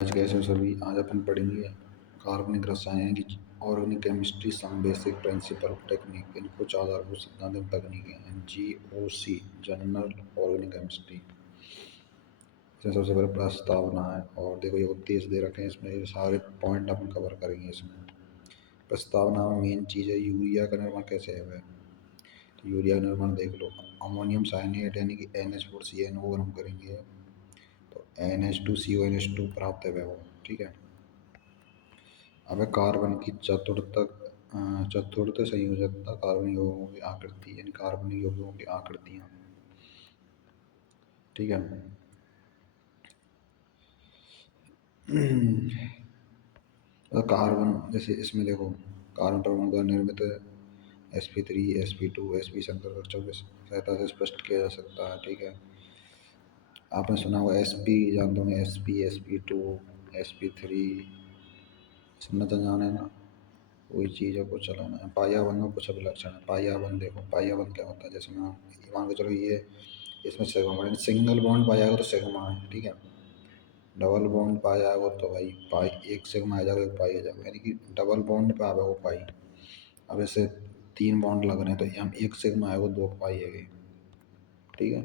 आज कैसे सभी आज अपन पढ़ेंगे कार्बनिक रसायन की organic chemistry some basic principle technique इन कुछ आधारभूत सिद्धांत तकनीकें GOC जनरल ऑर्गेनिक केमिस्ट्री। इसमें सबसे पहले प्रस्तावना है और देखो ये उद्देश्य दे रखे हैं, इसमें ये सारे पॉइंट अपन कवर करेंगे। इसमें प्रस्तावना में मेन चीज़ है यूरिया का निर्माण कैसे है। वह तो यूरिया का निर्माण देख लो, अमोनियम साइनेट यानी कि NH4CnO हम करेंगे तो NH2CONH2 प्राप्त है वो, ठीक है। अब कार्बन की चतुर्थ संयोजकता कार्बन यौगिकों की आकृति यानी कार्बनिक यौगिकों की आकृतियाँ, ठीक है। कार्बन जैसे इसमें देखो कार्बन परमाणु द्वारा निर्मित sp3 sp2 sp संकर कक्षों की सहायता से स्पष्ट किया जा सकता है, ठीक है। आपने सुना होगा sp जानते होंगे, sp sp2 sp3 संरचना जाने ना, वही चीज़ है कुछ चलाना है। पायाबंद में कुछ अभिलक्षण है। पायाबंद देखो, पायाबंद क्या होता है, जैसे मैं मान के चलो ये इसमें सिग्मा सिंगल बॉन्ड पाया जाएगा तो सिग्मा है, ठीक है। डबल बॉन्ड पाया जाएगा तो भाई पाई, एक सिग्मा आ जाएगा एक पाई आ जाएगा, यानी कि डबल बॉन्ड पे आएगा वो पाई। अब ऐसे 3 बॉन्ड लग रहे हैं तो हम एक सिग्मा आएगा 2 पाई है, ठीक है।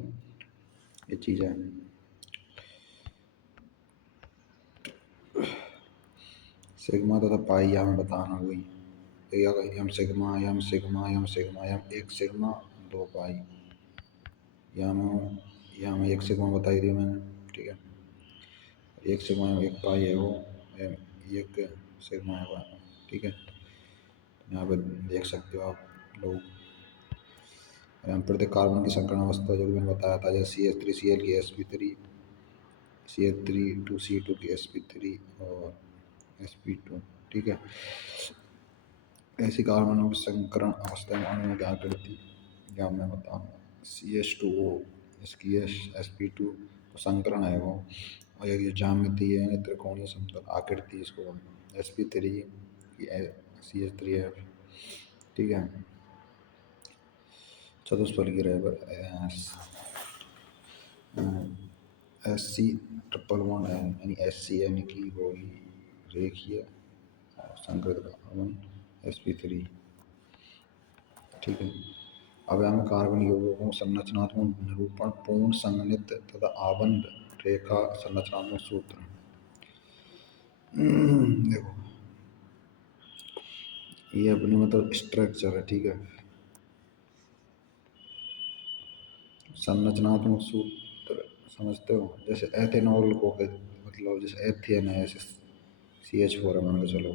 ये चीज़ है। सिग्मा तथा पाई यहाँ बताना वही, यम सिग्मा यम सिग्मा यम सिग्मा यम एक सिग्मा 2 पाई, यहाँ में एक सिग्मा बताई दी मैंने, ठीक है। एक सिग्मा एक पाई है वो, एक सिग्मा है वो, ठीक है। यहाँ पे देख सकते हो आप लोग। प्रत्येक कार्बन की संकरण अवस्था जो कि मैंने बताया था, जैसे CH3Cl की sp3 CH3 2C2 की sp3 और sp2, ठीक है। ऐसी कार्बनों की संकरण अवस्था में अणुओं की आकृति या मैं बताऊँगा CH2O इसकी sp2 संकरण है वो, और ये ज्यामिति है त्रिकोणीय समतल आकृति, इसको sp3 CH3F, ठीक है। चतुष्फलकीय रैपर SC ट्रिपल 1 यानी SC यानी कि वो रेखीय संकृत कार्बन sp3, ठीक है। अब हमें कार्बन यौगिकों को संरचनात्मक निरूपण पूर्ण संगणित तथा आबंध रेखा संरचनात्मक सूत्र। देखो ये अपनी मतलब स्ट्रक्चर है, ठीक है। संरचनात्मक सूत्र समझते हो, जैसे एथेनॉल को मतलब जैसे एथियन है, जैसे CH4 है मान के चलो,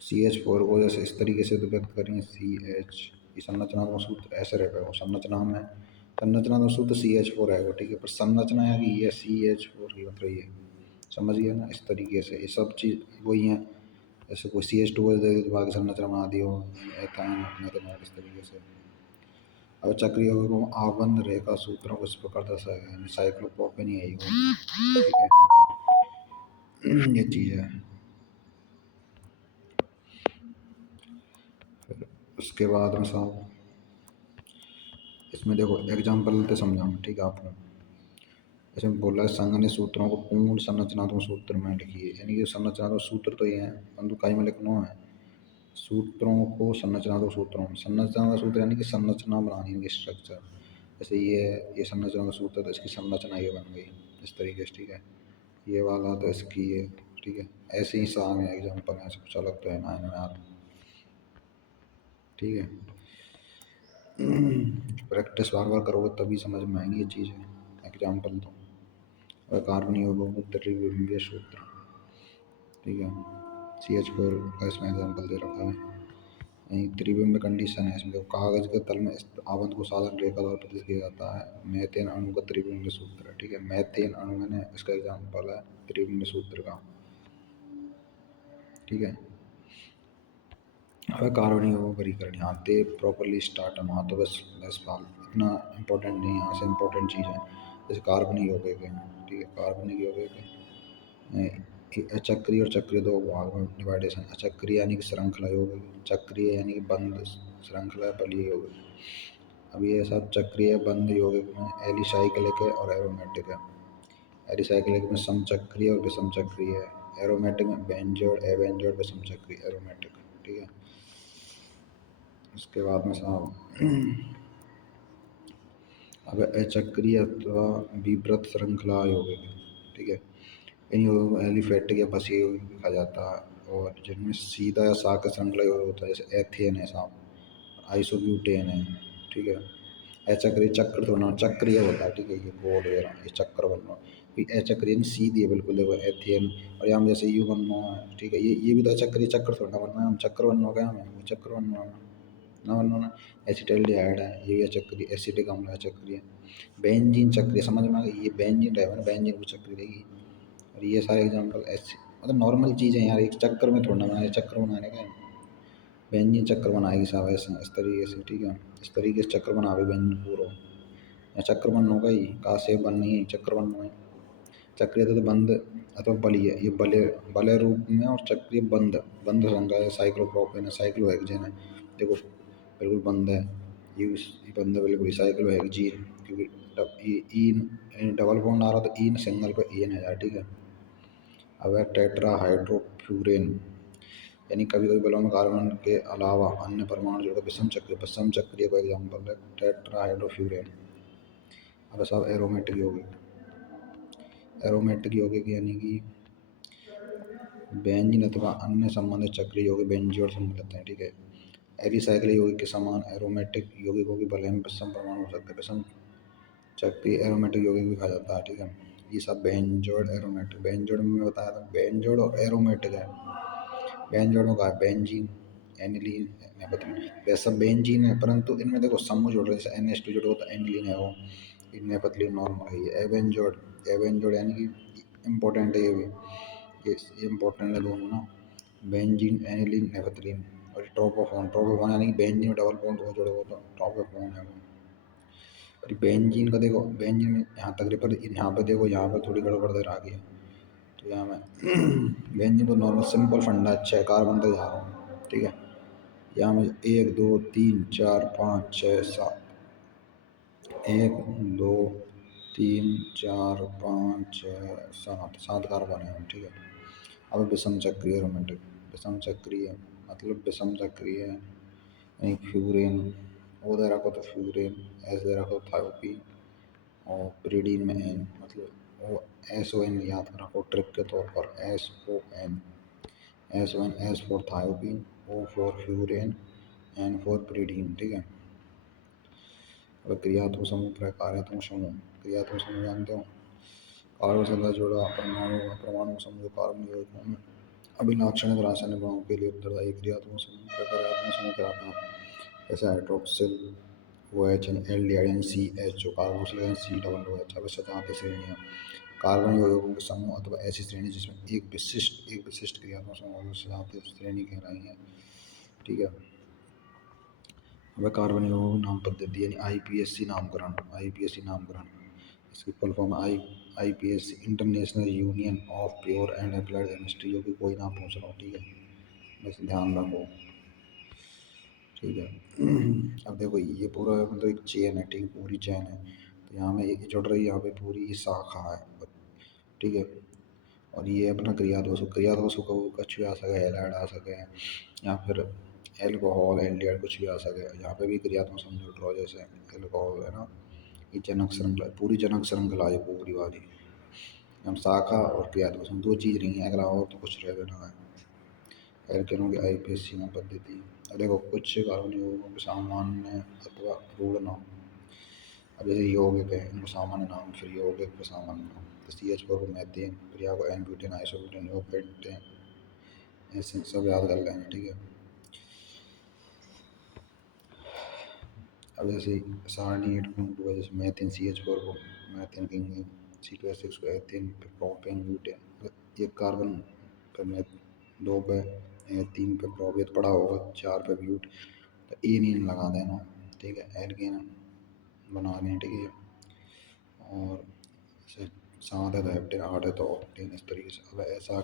CH4 को जैसे इस तरीके से तो व्यक्त करेंगे CH, ये संरचनात्मक सूत्र ऐसे रहेगा। वो संरचनात्मक सूत्र CH4 है वो, ठीक है। पर संरचना है कि ये CH4 की मतलब ये समझ गया ना, इस तरीके से ये सब चीज़ वही है। जैसे कोई CH2 दे तो बाकी संरचना बना दी हो, एथाइन मेथनॉल इस तरीके से। अब चक्रीय यौगिकों में आबंध रेखा सूत्रों को इस प्रकार दर्शाया गया, साइक्लोप्रोपेन ही है ये, ठीक है। ये चीज़ है। फिर उसके बाद में साहब इसमें देखो एग्जाम्पल तो समझाऊँ, ठीक है आपको। जैसे बोला है संगणित सूत्रों को पूर्ण संरचनात्मक सूत्र में लिखिए, यानी कि संरचनात्मक सूत्र तो ये है, परंतु कई में लिखना है सूत्रों को संरचनात्मक सूत्रों में। संरचनात्मक सूत्र यानी कि संरचना बनानी है, स्ट्रक्चर। जैसे ये संरचनात्मक सूत्र तो इसकी संरचना ये बन गई इस तरीके से, ठीक है। ये वाला तो इसकी ये, ठीक है। ऐसे ही सामने एग्जाम्पल है, कुछ अलग तो है ना यार, ठीक है। प्रैक्टिस बार बार करोगे तभी समझ में आएंगी ये चीज़ें। एग्जाम्पल तो और कार्बन यौगिकों को त्रिविमीय सूत्र, ठीक है। CH4 का इसमें एग्जाम्पल दे रखा है। यही त्रिविम कंडीशन है इसमें, कागज के तल में आबंध को साधारण रेखा द्वारा प्रदर्शित किया जाता है। मेथेन अणु का त्रिविम सूत्र है, ठीक है। मेथेन अणु है इसका एग्जाम्पल है त्रिविम सूत्र का, ठीक है। अब कार्बन यौगिकों का वर्गीकरण, यहाँ पे प्रॉपरली स्टार्ट है, वहाँ तो बस फाल इतना इम्पोर्टेंट नहीं है। यहाँ से इम्पोर्टेंट चीज़ है जैसे कार्बनिक यौगिक है, ठीक है। कार्बनिक यौगिक चक्रीय और चक्रीय दो भाग में डिवाइडेशन। अचक्रीय यानी कि श्रृंखला यौगिक, चक्रीय यानी कि बंद श्रृंखला बलीय यौगिक। अब ये सब चक्रीय बंद यौगिक में एलिसाइक्लिक है और एरोमेटिक है। रिसाइक्लिंग में समचक्रीय और विषम चक्रीय है। एरोमेटिक में बेंजोड एवेंजोड विषम चक्रीय एरोमेटिक। ठीक है। उसके बाद में साहब अब अचक्रीय अथवा विवृत श्रृंखला यौगिक। ठीक है। इन यौगिकों को एलिफेटिक या बसीय यौगिक भी कहा जाता है, और जिनमें सीधा या शाखा श्रृंखला यौगिक होता है, जैसे एथेन है साहब, आइसोब्यूटेन है। ठीक है। अचक्रीय चक्र थोड़ा चक्रीय होता है। ठीक है। ये गोल हो रहा है, ये चक्र बन रहा है। ये अचक्रीय नहीं, सीधी है बिल्कुल, देखो एथेन। और यहाँ जैसे यू बन रहा है। ठीक है। ये भी तो अचक्रीय चक्र थोड़ा बन रहा है, हम चक्र बन रहा है हमें, वो चक्र बन रहा है ना, बन रहा है। एसिटाल्डिहाइड है, ये भी अचक्रीय एसिटिक अम्ल है, चक्रीय। बेंजीन चक्रीय, समझ में आ गई, ये बेंजीन रहेगा ना, बेंजीन को चक्रीय रहेगी। और ये सारे एग्जाम्पल ऐसे मतलब नॉर्मल चीज़ें यार, एक चक्कर में थोड़ा बनाए, चक्कर बनाने का बेंजीन चक्कर बनाएगी साहब ऐसे इस तरीके से। ठीक है। इस तरीके से चक्कर बनावे बेंजीन पूरा, या चक्र बन होगा ही, कहाँ से बननी है चक्र बनना है। चक्रीय तो बंद अथवा बलीय, ये बले बलय रूप में, और चक्रीय बंद बंद श्रृंखला है, साइक्लोप्रोपेन है, साइक्लोहेक्सेन है। देखो बिल्कुल बंद है, ये बंद है बिल्कुल, साइक्लोहेक्सीन, क्योंकि ईन डबल बॉन्ड आ रहा तो ईन सिंगल पे ईन है यार। ठीक है। अब है टेट्राहाइड्रोफ्यूरेन, यानी कभी कभी बलों में कार्बन के अलावा अन्य परमाणु जोड़कर विषम चक्रीय का एग्जाम्पल है टेट्राहाइड्रोफ्यूरेन। अब साहब एरोमेटिक यौगिक। एरोमेटिक यौगिक यानी कि बेंजीन अथवा अन्य संबंधित चक्रीय यौगिक बेंजीन से मिलते हैं। ठीक है। एरिसाइक्लिक यौगिक के समान एरोमेटिक यौगिकों की भले में विषम परमाणु हो सकते हैं, विषम चक्रीय एरोमेटिक यौगिक भी कहा जाता है। ठीक है। ये सब बेंजोड एरोमेटिक, बेंजोड में बताया था, बेंजोड और एरोमेटिक है। बेंजोड में कहा बेंजीन, एनिलीन, नेपथलीन, वैसा बेंजीन है, परंतु इनमें देखो समूह जोड़ रहे हैं, जैसे NH2 जोड़ो तो एनिलीन है वो, नेपथलीन नॉर्मल है। ये एवेंजोड, एवेंजोड यानी कि इम्पोर्टेंट है ये भी, ये इम्पोर्टेंट है दोनों ना, बेंजीन एनिलीन नेपथलीन। और ट्रोपोफॉन, ट्रोपोफॉन यानी कि बेंजीन में डबल बॉन्ड हो जोड़ो तो ट्रोपोफॉन है वो। और बेंजीन का देखो, बेंजीन में यहाँ तक पर यहाँ पे देखो, यहाँ पे थोड़ी गड़बड़ दे रहा है। तो यहाँ मैं बेंजीन को नॉर्मल सिंपल फंडा अच्छा है, कार्बन तक जा रहा हूँ। ठीक है। यहाँ में 1 2 3 4 5 6 7, 1 2 3 4 5 6 7 कार्बन है। ठीक है। अब विषम चक्रीय रोमेटिक, विषम चक्रीय मतलब विषम चक्रीय यानी फ्यूरेन, ओ दे रखो तो फ्यूरेन, एस दे रखो थायोपीन, और प्रीडीन में एन, मतलब वो SON याद रखो ट्रिक के तौर पर, SON, S for thiophene, O for furan, N for pyridine. ठीक है। अब क्रियात्मक समूह कार्यात्मक समूह, क्रियात्मक समूह जानते हो, कार्बन से जुड़ा परमाणु, परमाणु समूह कार्बन यौगिकों में अभिलाक्षणिक रासायनिक गुणों के लिए उत्तरदायी क्रियात्मक समूह कार्यात्मक समूह कहलाता है। जैसे hydroxyl, OH, aldehyde, CH, carboxyl, C OH। अब सजातीय श्रेणियाँ, कार्बन यौगिकों के समूह अथवा ऐसी श्रेणी जिसमें एक विशिष्ट क्रियात्मक समूह सजातीय श्रेणी कहलाई है। ठीक है। अब कार्बन यौगिकों की नाम पद्धति यानी IPSC नामकरण, IPSC नामकरण, इसकी full form IPSC, international union of pure and applied chemistry, जो कि कोई ना पूछ रहा हो। ठीक है। बस ध्यान रखो। ठीक है। अब देखो ये पूरा मतलब एक चेन है। ठीक है। पूरी चेन है, तो यहाँ में एक जुड़ रही है, यहाँ पे पूरी शाखा है। ठीक है। और ये अपना क्रियात्मक को कुछ भी आ सके, हैलाइड आ सके, या फिर एल्कोहल, एल्डिहाइड कुछ भी आ सके। यहाँ पे भी क्रियात्मक समूह जुड़ रहा हो, जैसे एल्कोहल है ना, ये जनक श्रृंखला, पूरी जनक श्रृंखला है पूरी वाली। हम शाखा और क्रियात्मक समूह दो चीज़ नहीं है, अगर और तो कुछ रह ना है। एल्केनों की IPSC में पद्धति। अब देखो कुछ कार्बन यौगिकों के सामान्य अथवा रूढ़ नाम, अब जैसे यौगिक है, इनको सामान्य नाम, फिर यौगिक को सामान्य नाम, तो CH4 को मीथेन, फिर यहाँ को N ब्यूटेन, आइसोब्यूटेन, पेंटेन, ऐसे सब याद कर लेंगे। ठीक है। अब जैसे सारणी 8.2 है, जैसे मीथेन CH4 को मीथेन कहेंगे, C2H6 को एथेन, फिर प्रोपेन, ब्यूटेन, एक कार्बन, फिर दो पे, 3 पे प्रोपेन पड़ा होगा, 4 पे ब्यूट, तो एन लगा देना। ठीक है। एल्केन बना लें। ठीक है। और जैसे 7 है तो हेप्टेन, 8 है तो ऑक्टेन, इस तरीके से। अब ऐसा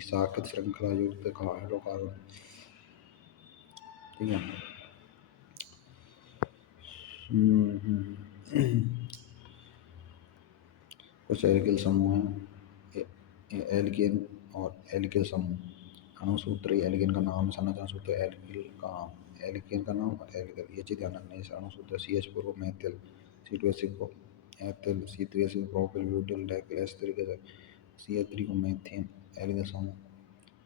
साकित श्रृंखला युक्त हाइड्रोकार्बन। ठीक है। हम्म, हम्म। कुछ एल्किल समूह हैं, एल्केन और एल्किल समूह। अणुसूत्र एल्केन का नाम, संरचना सूत्र एल्किल का नाम, एल्केन का नाम और एल्किल, ये चीज़ ध्यान रखना है। जैसे अणुसूत्र सी एच पूर्व methyl, C two H six ethyl, C three H propyl butyl डाइकिल, इस तरीके से सी एच थ्री को मेथेन एल्किल समूह,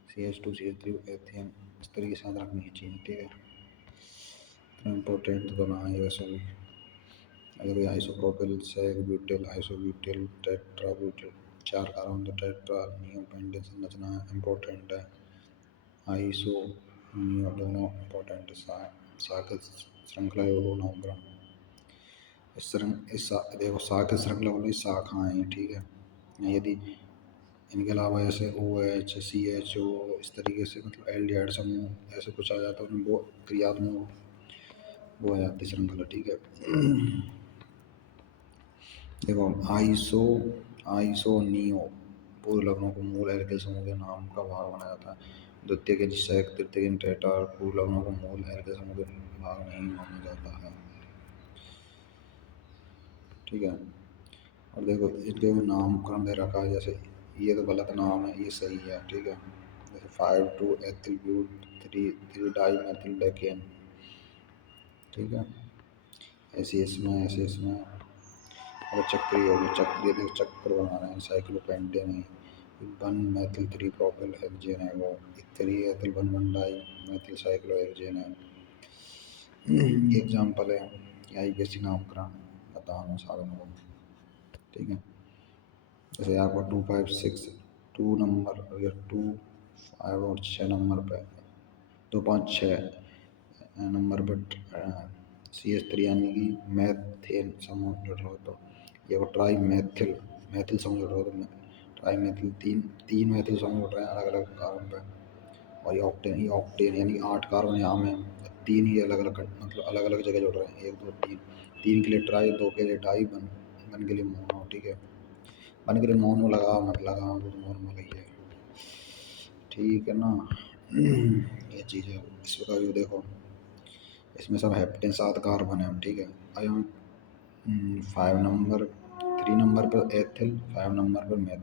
C H two C H three ethane, इस तरीके से याद रखनी चाहिए, ठीक है। इतना इम्पोर्टेंट तो ना है वैसे भी। अगर आइसोप्रोपिल सेग ब्यूटिल आइसोब्यूटिल टेट्राब्यूटिल, चार कार्बन तो टेट्रा नियो पेंटेन संरचना इम्पोर्टेंट है। आइसो नियो दोनों इम्पोर्टेंट है। साकेत श्रृंखला एवं नामकरण, देखो साकेत श्रृंखला वाली शाखाएं हैं, ठीक है। यदि इनके अलावा ऐसे O H C H O, इस तरीके से मतलब एल्डिहाइड समूह ऐसे कुछ आ जाता है, उनमें वो क्रियात्मक वो आ जाती श्रृंखला, ठीक है। देखो आइसो आइसोनियो पूर्व लग्नों को मूल एल्किल समूह के नाम का भाग बनाया जाता है। द्वितीय के सेक, तृतीय के टेट्रा पूर्व लग्नों को मूल एल्किल समूह के भाग नहीं माना जाता है, ठीक है। और देखो इनके नामकरण दे रखा है, जैसे ये तो गलत नाम है, ये सही है, ठीक है। जैसे 5 2 एथिल ब्यूट 3 डाई मेथिल डेकेन, ठीक है। ऐसे इसमें और चक्रीय होगी, चक्रीय देखो चक्र बना रहे हैं, साइक्लोपेंटेन है, one methyl three propyl hexane है, वो three ethyl one one dimethyl cyclohexane है। ये एग्जाम्पल है, या आईपीएससी नामकरण बताना साधनों को, ठीक है। जैसे आपको 2 5 6 टू नंबर या 2 5 और 6 नंबर पे, 2 5 6 नंबर पर सी एच थ्री यानी कि मैथेन समूह जुड़ रहा हो तो ये वो ट्राई मैथिल मैथिल समूह जुड़ रहा हो तो ट्राई मैथिल, तीन तीन मैथिल समूह जुड़ रहे हैं अलग अलग कार्बन पे। और ये ऑक्टेन यानी 8 कार्बन यहाँ में, तीन ही अलग अलग मतलब अलग अलग जगह जुड़ रहे हैं, 1 2 3, तीन के लिए ट्राई, दो के लिए डाई, वन के लिए मोनो, ठीक है। वन के लिए मोनो लगा मत लगा, वो तो नॉर्मल ही है, ठीक है ना। ये चीज़ है। इसका व्यू देखो, इसमें सब हेप्टेन 7 कार्बन है, ठीक है। अब हम 5 नंबर, 3 नंबर पर एथिल, 5 नंबर पर मैथ,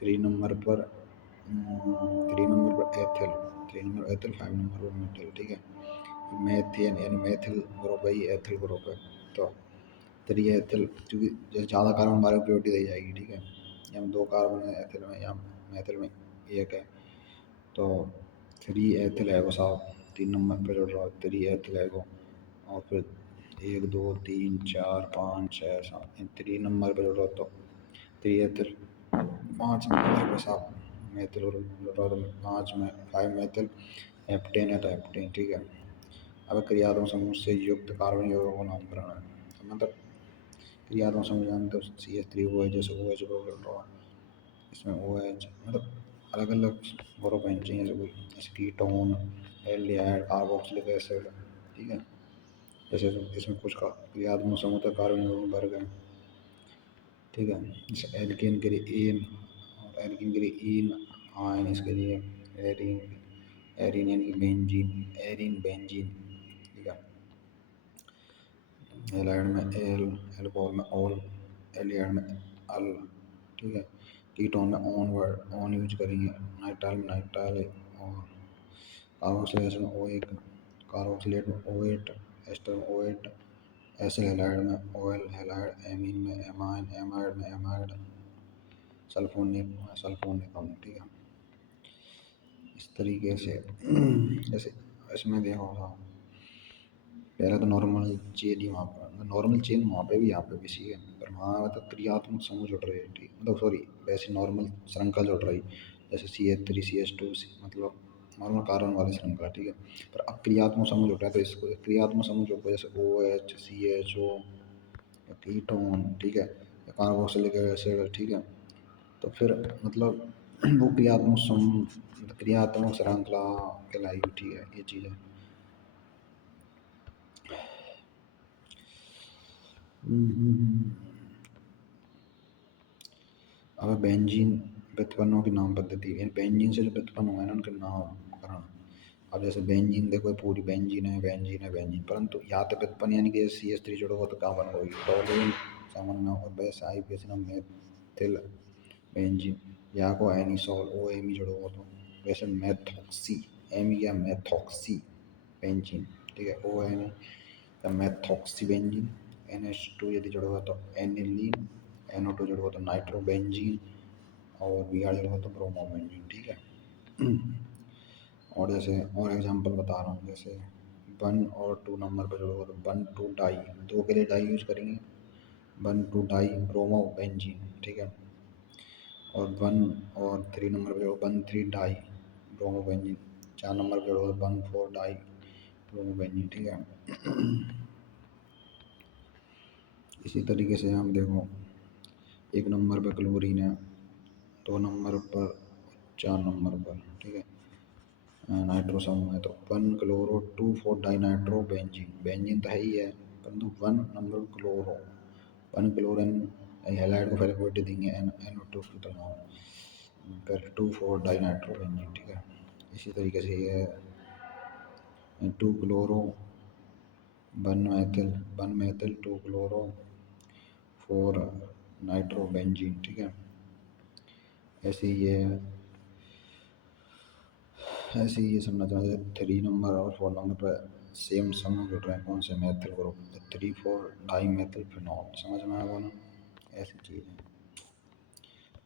3 नंबर पर 3 नंबर पर एथिल, 3 नंबर एथिल, 5 नंबर पर मेथिल, ठीक है। मैथेन यानी मैथिल ग्रुप है, ये एथिल ग्रुप है, तो 3 एथिल, क्योंकि जैसे ज़्यादा कार्बन हमारे प्योरिटी दी जाएगी, ठीक है। यहाँ 2 कार्बन है एथिल में, यहाँ मैथिल में एक है, तो 3 एथिल है वो साहब, 3 नंबर पे जुड़ रहा है 3 एथिल है वो। और फिर 1 2 3 4 5 6 7, 3 नंबर पे जुड़ रहा तो 3 एथिल, 5 नंबर पे साहब मेथिल और जुड़ रहा तो 5 में 5 मेथिल, हेप्टेन है तो हेप्टेन, ठीक है। अब क्रियात्मक समूह से युक्त कार्बन यौगों को नामकरण है, मतलब क्रियात्मक समूह जानते हो, C H three O H, जैसे ओ एच को जुड़ रहा है, इसमें ओ एच मतलब अलग अलग ग्रुप हैं चाहिए, जैसे कोई जैसे कीटोन, एल्डिहाइड, कार्बोक्सिलिक एसिड, ठीक है। जैसे इसमें कुछ का क्रियात्मक समूह का कार्बन वर्ग है, ठीक है। जैसे एल्केन के लिए एन, और एल्कीन के लिए ईन, आयन इसके लिए एरीन, एरीन यानी कि बेंजीन, एरीन बेंजीन, ठीक है। एलाइड में एल, एल्कोहल में ऑल, एलियाड में अल, ठीक है। कीटोन में ऑन वर्ड ऑन यूज करेंगे, नाइट्राइल में नाइट्राइल और कार्बोक्सिलेशन में O1, कार्बोक्सिलेट में O8, एस्टर में O8, एसिल हैलाइड में OL हैलाइड, एमीन में एमाइन, एमाइड में एमाइड, सल्फोनिक में सल्फोनिकम, ठीक है। इस तरीके से जैसे इसमें देखो पहले तो नॉर्मल चेन ही वहाँ पर, नॉर्मल चेन वहाँ पे भी यहाँ पे भी सी है, पर वहाँ मतलब क्रियात्मक समूह जुड़ रहे हैं, ठीक मतलब सॉरी वैसे नॉर्मल श्रृंखला जुड़ रही, जैसे CH3 CH2 मतलब नॉर्मल कार्बन वाली श्रृंखला, ठीक है। पर अब क्रियात्मक समूह जुड़ रहा है तो इसको क्रियात्मक समूह जुड़ रहा है, जैसे OH CHO या कीटोन, ठीक है, या कार्बोक्सिलिक एसिड, ठीक है। तो फिर मतलब वो क्रियात्मक समूह क्रियात्मक श्रृंखला कहलाएगी, ठीक है, ये चीज़ है। अब बेंजीन व्युत्पन्नों की नाम पद्धति, इन बेंजीन से जो व्युत्पन्न हुए हैं ना उनके नामकरण। अब जैसे बेंजीन देखो पूरी बेंजीन है बेंजीन है बेंजीन, परंतु या तो व्युत्पन्न यानी कि CH3 जोड़ोगे तो क्या बन होगी टोलून सामान्य, और वैसे IPS नाम में एथिल बेंजीन, यहाँ को एनिसोल ओ एम ही जोड़ोगे तो वैसे मैथॉक्सी, एम क्या मैथॉक्सी बेंजीन, ठीक है, ओ एम या मैथॉक्सी बेंजीन। NH2 यदि जोड़ोगे तो एनिलीन, NO2 जोड़ोगे तो नाइट्रोबेंजीन, और बी आर जोड़ोगे तो ब्रोमोबेंजीन, ठीक है। और जैसे और एग्जांपल बता रहा हूँ, जैसे 1 और 2 नंबर पर जोड़ोगे तो 1,2-डाई, दो के लिए डाई यूज करेंगे, 1,2-डाई ब्रोमोबेंजीन, ठीक है। और 1 और 3 नंबर पे जोड़ो 1,3-डाई ब्रोमोबेंजीन, 4 नंबर पे जोड़ो 1,4-डाई ब्रोमोबेंजीन, ठीक है। इसी तरीके से हम देखो 1 नंबर पर क्लोरीन है, 2 नंबर पर, 4 नंबर पर, ठीक है, नाइट्रोसम है तो 1 क्लोरो 2,4-डाई नाइट्रो बेंजीन, बेंजीन तो है ही है, परंतु 1 नंबर क्लोरो, 1 क्लोरीन हैलाइड को फेरिक देंगे NO2 की तरह, फिर 2,4-डाई नाइट्रो बेंजीन, ठीक है। इसी तरीके से ये 2 chloro 1 methyl 2 chloro 4 nitro benzene, ठीक है। ऐसे ही ये संरचना है 3 नंबर और 4 नंबर पर सेम समूह जुड़ रहे हैं, कौन से मेथिल ग्रुप, 3,4-डाई मेथिल फिनॉल, समझ में आया ना, ऐसी चीज़ है।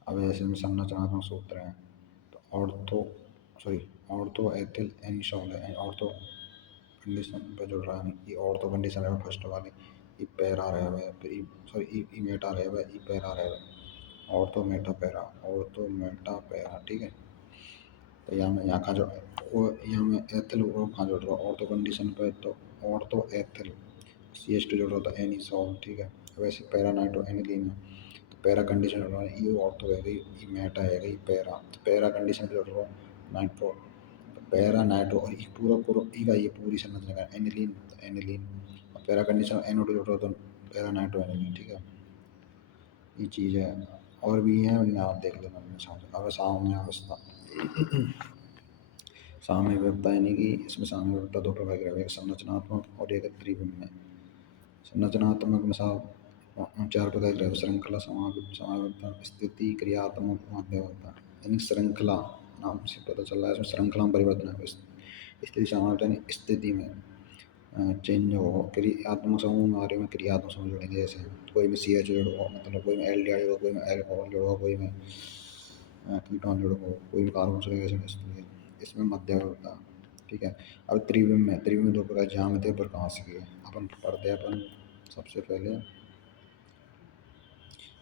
अब ऐसे में संरचनात्मक सूत्र हैं तो ऑर्थो एथिल एनिसोल है, ऑर्थो कंडीशन पर जुड़ रहा है, ये ऑर्थो कंडीशन है फर्स्ट वाली, ये पैरा रहे हुए, फिर ई मेटा रहे हुए, ई पैरा रहे हुए, ऑर्थो मेटा पैरा, ठीक है। तो यहाँ कहाँ जोड़, यहाँ में एथिल ग्रुप कहाँ जोड़ रहा हूँ ऑर्थो कंडीशन पे, तो ऑर्थो एथिल CH2 जोड़ रहा था एनिसोल, ठीक है। वैसे पैरा नाइट्रो एनिलीन है, तो पैरा कंडीशन जोड़ रहा है, ये ऑर्थो है गई, ये मेटा है गई पैरा, तो पैरा कंडीशन पे जोड़ रहा हूँ नाइट्रो, तो पैरा नाइट्रो, और ये पूरा ये पूरी संरचना का एनिलीन, और पैरा कंडीशन NO2 जोड़ रहा तो पैरा नाइट्रो एनिलीन, ठीक है। ये चीज़ है, और भी है, आप देख लेना अपने सामने। अब साम्य अवस्था, साम्य व्यवस्था यानी कि इसमें साम्य व्यवस्था 2 प्रकार की है, एक संरचनात्मक और एक त्रिविम। संरचनात्मक में साहब 4 प्रकार की है, श्रृंखला, समावर्तन, स्थिति, क्रियात्मक, मध्यवर्तन। यानी श्रृंखला नाम से पता चल रहा है, इसमें श्रृंखला में परिवर्तन है, स्थिति समावर्तन स्थिति में चेंज हो, क्रियात्मक समूह में बारे में क्रियात्मक समूह जोड़ेंगे, जैसे कोई में CH जोड़ो, मतलब कोई में एल्डिहाइड जोड़ो, कोई में एल्कोहल जोड़ो, कोई में कीटोन जोड़ो, कोई में कार्बन जोड़ो, इसमें मध्यवर्ती, ठीक है। अब त्रिविम में 2 प्रकार, ज्यामितीय प्रकाशिकी, अपन पढ़ते हैं अपन सबसे पहले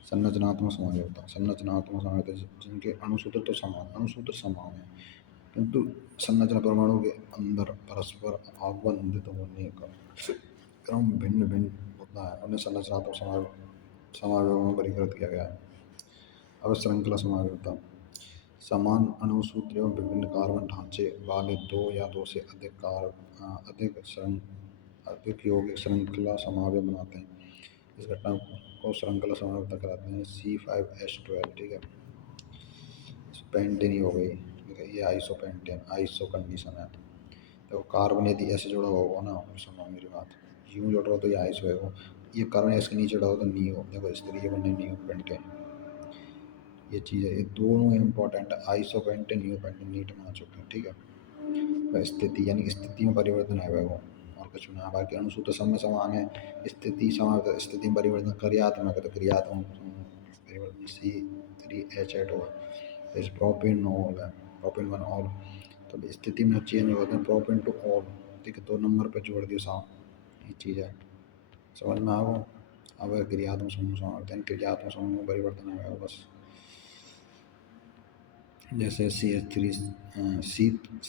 संरचनात्मक समानता जिनके अणुसूत्र समान है, किंतु संरचना परमाणु के अंदर परस्पर आवंधित होने का क्रम भिन्न भिन्न होता है, उन्हें संरचनात्मक समावेगों में वर्गीकृत किया गया है। अब श्रृंखला समावेगता, समान अणुसूत्र एवं विभिन्न कार्बन ढांचे वाले 2 या 2 से अधिक यौगिक श्रृंखला समावेग बनाते हैं, इस घटना को श्रृंखला समावेगता कहलाते हैं। C5H12, ठीक है, पेंटेन हो गई, ठीक है, ये आइसो कंडीशन है। देखो कार्बन यदि ऐसे जुड़ा होगा ना, सुनो मेरी बात, यूं जुड़ रहा हो तो ये आइसो है, ये कार्बन इसके नीचे जुड़ा हो तो नियो, देखो इस तरीके बनने नियो पेंटेन, ये चीज़ है, ये दोनों इंपॉर्टेंट है, आइसो पेंटेन नियो पेंटेन नीट बना चुके हैं, ठीक है। स्थिति यानी स्थिति में परिवर्तन है वो, और कुछ ना, बाकी अणुसूत्र सब में समान है, स्थिति में परिवर्तन क्रियात्मक है, तो क्रियात्मक परिवर्तन C3H8 होगा, तो इस प्रोपेन होगा, प्रोपेन 1 ऑल, तो स्थिति में चेंज होता है प्रोपेन टू ऑल, ठीक है, 2 नंबर पे जोड़ दिया साहब, ये चीज़ है, समझ में आ गो। अब क्रियात्मक समूह समावर्तन, क्रियात्मक समूह में परिवर्तन है बस, जैसे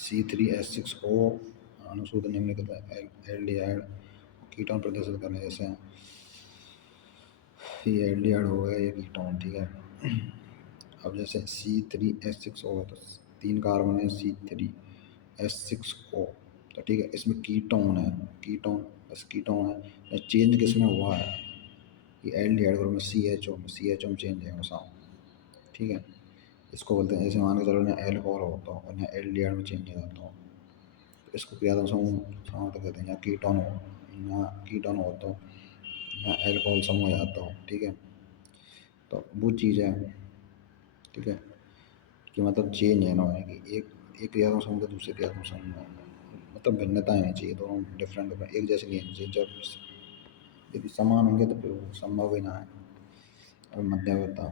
C3H6O अणुसूत्र निम्नलिखित एल्डिहाइड कीटोन प्रदर्शित करने, जैसे ये एल्डिहाइड हो गया, ये कीटोन, ठीक है। अब जैसे C3H6O तो 3 कार्बन है, C3H6O, तो ठीक है, इसमें कीटोन है, बस कीटोन है, चेंज किसमें हुआ है, ये एल्डिहाइड ग्रुप में CHO में चेंज है साहब, ठीक है। इसको बोलते हैं, जैसे मान के चलो ना एल्कोहल होता हो और यहाँ एल्डिहाइड में चेंज हो जाता हो, तो इसको क्रियात्मक समूह कहते हैं। यहाँ कीटोन हो तो यहाँ एल्कोहल समूह हो जाता हो, ठीक है। तो वो चीज़ है, ठीक है, कि मतलब चेंज है ना होने की, एक क्रियात्मक समूह से दूसरे क्रियात्मक समूह में, मतलब भिन्नताएं नहीं चाहिए, दोनों डिफरेंट डिफरेंट, एक जैसे नहीं होनी चाहिए। जब यदि समान होंगे तो फिर वो संभव ही ना है। और मध्यवर्ती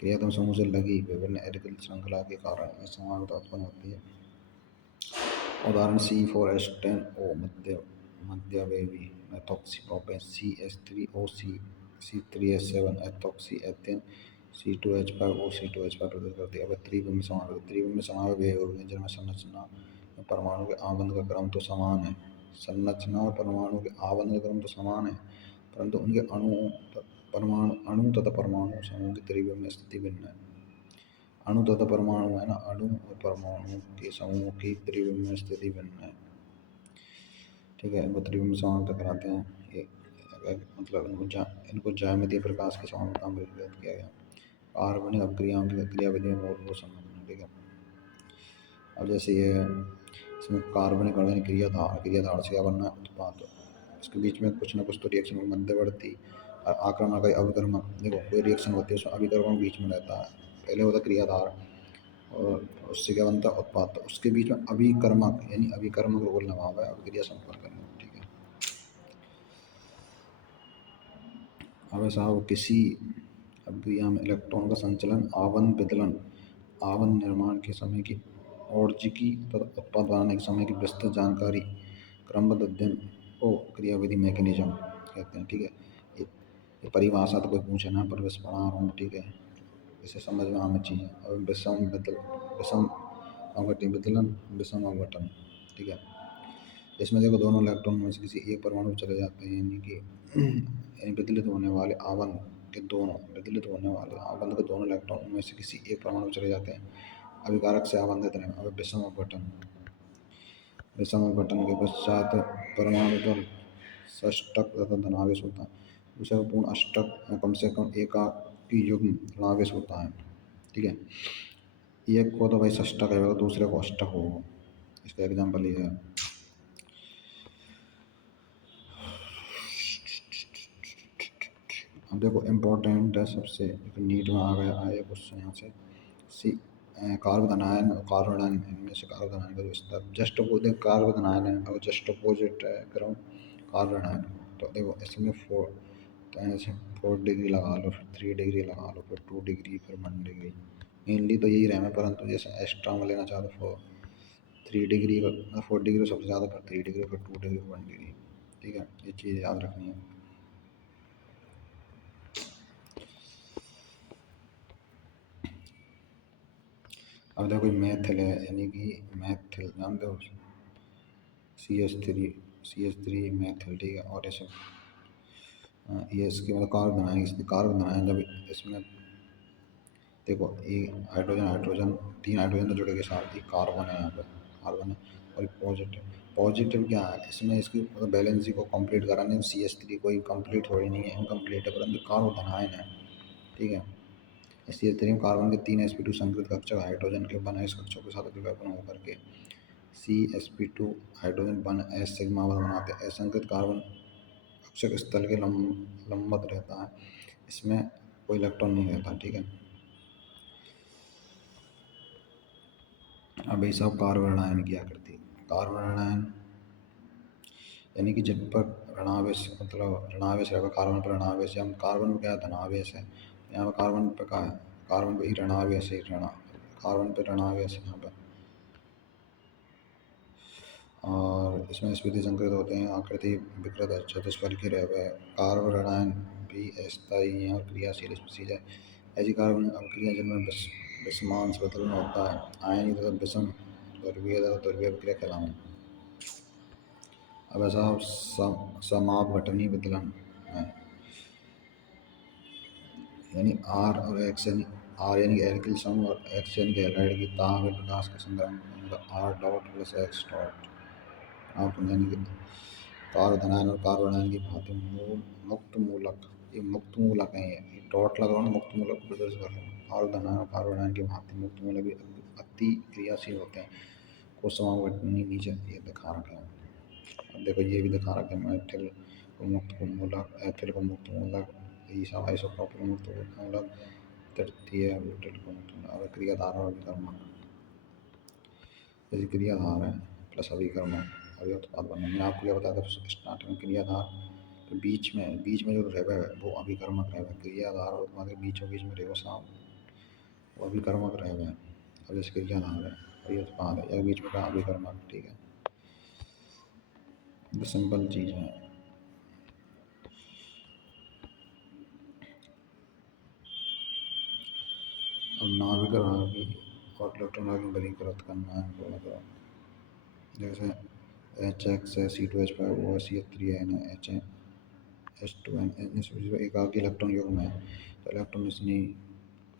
क्रियात्मक समूह से लगी विभिन्न एल्किल श्रृंखला के कारण ये समानता उत्पन्न होती है। उदाहरण C4H10O मध्यवेवी मेथॉक्सीप्रोपेन, CH3O C3H7 ethoxy ethane, C2H5O C2H5 प्रदर्शित करती है। अब त्रिविम में समावेश व्यंजन में संरचना में परमाणु के आबंध का क्रम तो समान है, संरचना और परमाणु के आबंध का क्रम तो समान है, परंतु उनके अणु तथा परमाणु समूह की त्रिविम में स्थिति भिन्न है। अणु तथा परमाणु है ना, अणु और परमाणु के समूह की त्रिविम में स्थिति भिन्न है, ठीक है। इनको त्रिविम समानता कराते हैं, ये मतलब इनको ज्यामितीय प्रकाश के समानता में वर्गीकृत किया गया। कार्बनिक अभिक्रियाओं की क्रियाविधि में मूलभूत संबंध, ठीक है। अब जैसे ये इसमें कार्बनिक अणु क्रियाधार से क्या बनना है, उत्पाद, इसके बीच में कुछ ना कुछ तो रिएक्शन मध्यवर्ती आक्रमण का अभिकर्मक, देखो कोई रिएक्शन होती है उसमें अभिकर्मक बीच में रहता है, पहले होता क्रियाधार और उससे क्या बनता है उत्पाद, तो उसके बीच में अभिकर्मक यानी अभिकर्मक रोल लगा हुआ है अभिक्रिया संपर्क करने में, ठीक है। अब ऐसा हो किसी अभिक्रिया में इलेक्ट्रॉन का संचलन आवन विदलन आवन निर्माण के समय की और्जिकी तथा उत्पाद बनाने के समय की विस्तृत जानकारी क्रमबद्ध अध्ययन को क्रियाविधि मैकेनिज्म कहते हैं, ठीक है। ये परिभाषा तो कोई पूछे ना, पर बस पढ़ा रहा हूँ, ठीक है, इसे समझ में आना चाहिए। और विषम अवघटन विदलन, विषम अवघटन, ठीक है। इसमें देखो दोनों इलेक्ट्रॉन में से किसी एक परमाणु चले जाते हैं, यानी कि विदलित होने वाले आवन के दोनों इलेक्ट्रॉन में से किसी एक परमाणु चले जाते हैं, अभिकारक से आबंधित रहें। अब विषम अपघटन के पश्चात परमाणु पर षष्टक तथा धनावेश होता है। दूसरा पूर्ण अष्टक में कम से कम एकाकी युग्म ऋणावेश होता है, ठीक है। एक को तो भाई षष्टक है, दूसरे को अष्टक होगा। इसका एग्जाम्पल ये है, अब देखो इम्पोर्टेंट है सबसे, नीट में आ गया आए क्वेश्चन यहाँ से, सी कार्बन आयन और कार्बन आयन, इनमें से कार्बन आयन का जो स्तर जस्ट अपोजिट कार्बन आयन है और जस्ट अपोजिट करूँ कार्बन आयन, तो देखो इसमें 4 डिग्री लगा लो, फिर 3 डिग्री लगा लो, फिर 2 डिग्री, फिर 1 डिग्री, मेनली तो यही रहना, परंतु जैसे एक्स्ट्रा में लेना चाहते हो 3 डिग्री 4 डिग्री सबसे ज़्यादा, फिर 3 डिग्री, फिर 2 डिग्री, 1 डिग्री, ठीक है। ये चीज़ याद रखनी है। अब देखो मैथिल है, यानी कि मैथिल जानते हो, सी एच थ्री मैथिल, ठीक है। और ऐसे ये इसके मतलब कार्बन बनाएंगे जब इसमें देखो ये हाइड्रोजन 3 हाइड्रोजन तो जुड़े के साथ एक कार्बन है, यहाँ पे कार्बन है, और पॉजिटिव क्या है इसमें, इसकी मतलब बैलेंसी को कंप्लीट कराने CH3 कोई कंप्लीट हो ही नहीं है, इनकम्प्लीट है, परंतु कार्बन आयन है, ठीक है। CH3 में कार्बन के 3sp2 संकृत कक्षक हाइड्रोजन के 1s कक्षकों के साथ अभिव्यक्त होकर के CsP2 हाइड्रोजन 1s सिग्मा बनाते हैं। असंकृत कार्बन कक्षक स्थल के लंबवत रहता है, इसमें कोई इलेक्ट्रॉन नहीं रहता, ठीक है। अब ये सब कार्बन आयन की आकृति, कार्बन आयन यानी कि जिन पर ऋणावेश, मतलब ऋणावेश रहेगा, कार्बन पर ऋणावेश है, हम कार्बन पर क्या धनावेश है, यहाँ पर कार्बन पर क्या है, कार्बन पर ही ऋणावेश है, कार्बन पर ऋणावेश है यहाँ पर। और इसमें स्फीति संकृत होते हैं, आकृति विकृत चतुष्फल के रह गए। कार्बन आयन भी अस्थायी हैं और क्रियाशील स्पीसीज है। ऐसी कार्बन अभिक्रिया जिनमें विषमांश बदलन होता है, आयनीय तथा विषम ध्रुवीय तथा ध्रुवीय अभिक्रिया कहलाएं। अब ऐसा समापघटनीय विदलन है, यानी आर और एक्स, यानी आर यानी कि एल्किल समूह और एक्स यानी कि हैलाइड की ताप में प्रकाश का संग्रहण, मतलब R dot plus x dot, आप यानी कि कार्बन आयन और कार्बन आयन की भांति मुक्त मूलक, ये मुक्त मूलक हैं, ये डॉट लगाओ ना, मुक्त मूलक को प्रदर्शित कर रहे हैं। कार्बन आयन और कार्बन आयन की भांति मुक्त मूलक भी अति क्रियाशील होते हैं, को समापघटनीय नीचे ये दिखा रखे हैं। अब देखो ये भी दिखा रखे हैं, एथिल को मुक्त मूलक, एथिल को मुक्त मूलक, सब आइसोप्रोपिल तो मतलब तृतीय ब्यूटाइल को अब क्रियाधार और अभिकर्मक, जैसे क्रियाधार है प्लस अभिकर्मक अभी उत्पाद बनना। मैंने आपको क्या बताया था स्टार्टिंग में, क्रियाधार तो बीच में जो रहे वो अभिकर्मक रहे, क्रियाधार और उत्पाद के बीच रहे साहब वो अभिकर्मक रहे। अब जैसे क्रियाधार है और ये उत्पाद है या बीच में का अभिकर्मक, ठीक है, तो सिंपल चीज़ है। अब नाभिक रागी और इलेक्ट्रॉन रागी वर्गीकृत करना है तो मतलब जैसे HX, C2H5, OH, CH3, H2N, एक आगे इलेक्ट्रॉन युग्म है तो इलेक्ट्रॉन इसलिए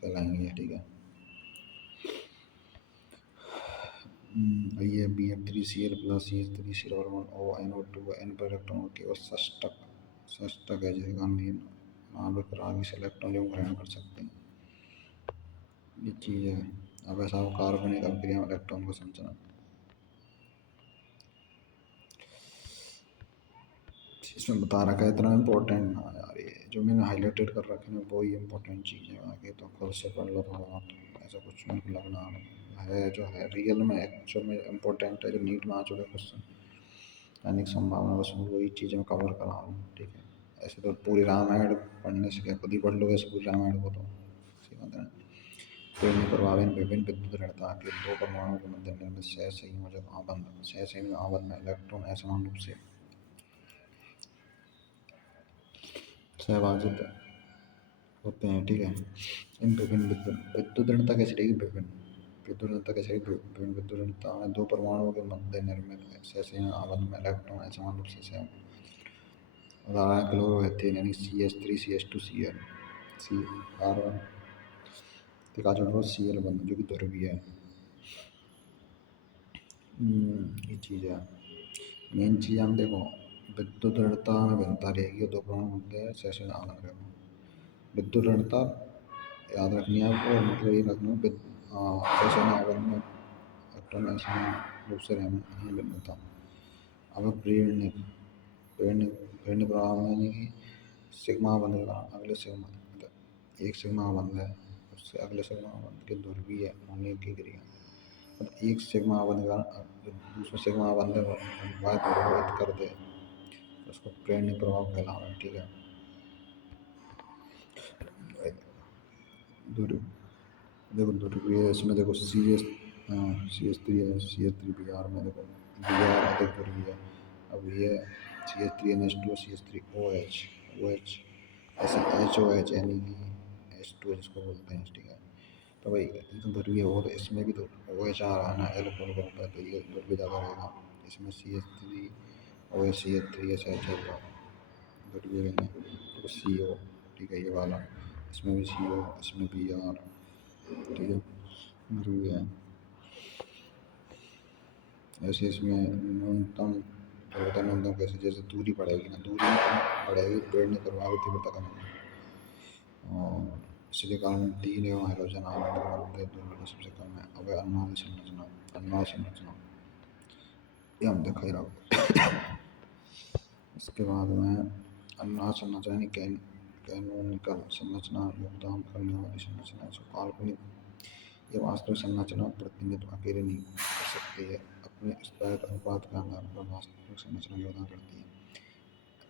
कहलाएंगे, ठीक है। ये BF3Cl प्लस CH3Cl N पर इलेक्ट्रॉन केवल षष्टक है जिसके कारण नाभिक रागी से इलेक्ट्रॉन युग्म ग्रहण कर सकते हैं, ये चीज़ है। अब ऐसा कार्बनिक अभिक्रिया में इलेक्ट्रॉन को संचरण, इसमें बता रखा है, इतना इम्पोर्टेंट ना यार, ये जो मैंने हाईलाइटेड कर रखे हैं वही इम्पोर्टेंट चीज़ है, आगे तो खुद से पढ़ लो थोड़ा बहुत, ऐसा कुछ नहीं लगना है जो है रियल में एक्चुअल में इम्पोर्टेंट है, जो नीट में आ चुके क्वेश्चन अनेक संभावना, बस वही चीज़ें कवर करा रहा हूँ, ठीक है। ऐसे तो पूरी रामायण पढ़ने से क्या, खुद ही पढ़ लोगे पूरी रामायण को तो सही बात है। तो प्रभावित विभिन्न विद्युत ऋणता के दो परमाणु के मध्य निर्मित सहसंयोजक आबंध, सहसंयोजक आबंध में इलेक्ट्रॉन असमान रूप से सहभाजित होते हैं, ठीक है। इन विभिन्न विद्युत ऋणता कैसे रहेगी, विद्युत ऋणता कैसे विभिन्न विद्युत ऋणता में दो परमाणुओं के मध्य निर्मित सहसंयोजक आबंध में इलेक्ट्रॉन असमान रूप से सह, उदाहरण क्लोरोएथेन यानी CH3CH2Cl, सी कार्बन का जो Cl बंध जो कि ध्रुवीय है। ये चीज़ है, मेन चीज़ हम देखो विद्युत ऋणता में बनता रहेगी, दो परमाणु होते हैं सहसंयोजक आबंध रहेगा। विद्युत ऋणता याद रखनी है आपको, मतलब ये रखना सहसंयोजक आबंध में इलेक्ट्रॉन असमान रूप से रहना ये भिन्नता। अब प्रेरणिक प्रेरणिक प्रेरणिक प्रभाव में यानी कि सिग्मा बंध का अगले सिग्मा, मतलब एक सिग्मा बंध है उससे अगले सिग्मा बंध के ध्रुवीय होने की क्रिया, मतलब एक सिग्मा बंध का दूसरे सिग्मा बंध प्रभावित कर दे उसको प्रेरणिक प्रभाव कहला रहा है, ठीक है। देखो ध्रुवीय इसमें देखो CH3 है, CH3Br में देखो Br अधिक ध्रुवीय, अब ये CH3NH2 CH3OH OH ऐसे HOH यानी कि H2 जिसको बोलते हैं, ठीक है। तो भाई ये तो ध्रुवीय हो, तो इसमें भी तो OH आ रहा है ना, L ग्रुप है तो ये ध्रुवीय ज़्यादा रहेगा, इसमें CH3 OH CH3 SH होगा ध्रुवीय नहीं, तो CO, ठीक है, ये वाला इसमें भी CO इसमें Br, ठीक है, ध्रुवीय है। ऐसे इसमें न्यूनतम न्यूनतम कैसे, जैसे दूरी बढ़ेगी ना, दूरी बढ़ेगी पेड़ ने प्रभावित तीव्रता कम होगी, और इसके कारण 3 एवं हाइड्रोजन आयन के मध्य दूरी सबसे कम है। अब अनुनाद संरचना ये हम दिखा ही रहा। इसके बाद में अनुनाद संरचना यानी कैनोनिकल संरचना, योगदान करने वाली संरचना, इसको काल्पनिक, ये वास्तविक संरचना प्रतिनिधित्व अकेले नहीं कर सकती है, अपने स्थायित्व अनुपात के आधार पर वास्तविक संरचना योगदान करती है।